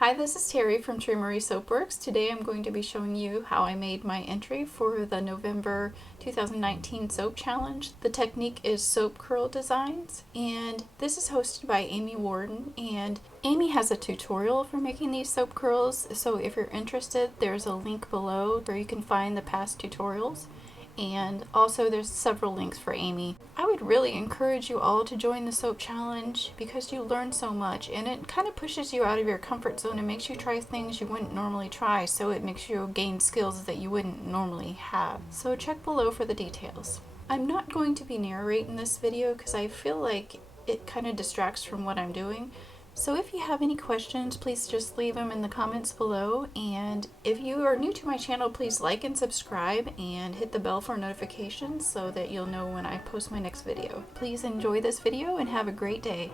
Hi, this is Terry from Tree Marie Soapworks. Today I'm going to be showing you how I made my entry for the November 2019 Soap Challenge. The technique is soap curl designs, and this is hosted by Amy Warden, and Amy has a tutorial for making these soap curls, so if you're interested, there's a link below where you can find the past tutorials. And also there's several links for Amy. I would really encourage you all to join the soap challenge because you learn so much and it kind of pushes you out of your comfort zone and makes you try things you wouldn't normally try, so it makes you gain skills that you wouldn't normally have. So check below for the details. I'm not going to be narrating this video because I feel like it kind of distracts from what I'm doing. So if you have any questions, please just leave them in the comments below. And if you are new to my channel, please like and subscribe and hit the bell for notifications so that you'll know when I post my next video. Please enjoy this video and have a great day.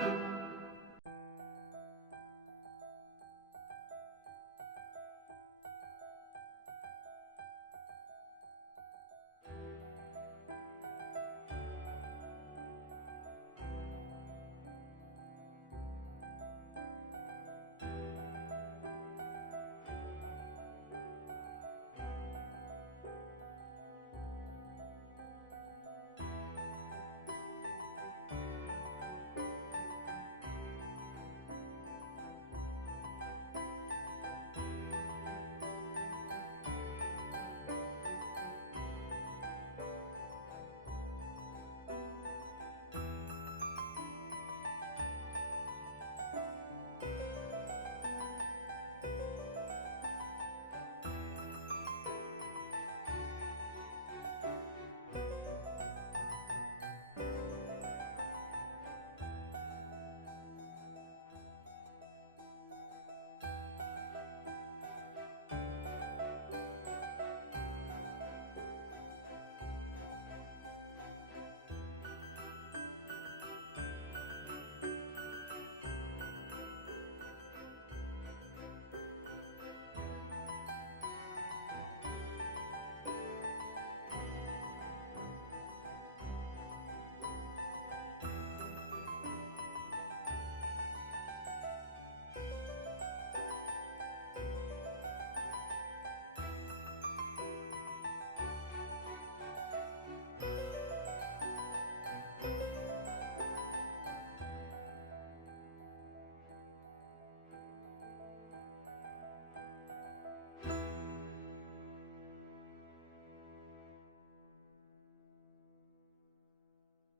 you.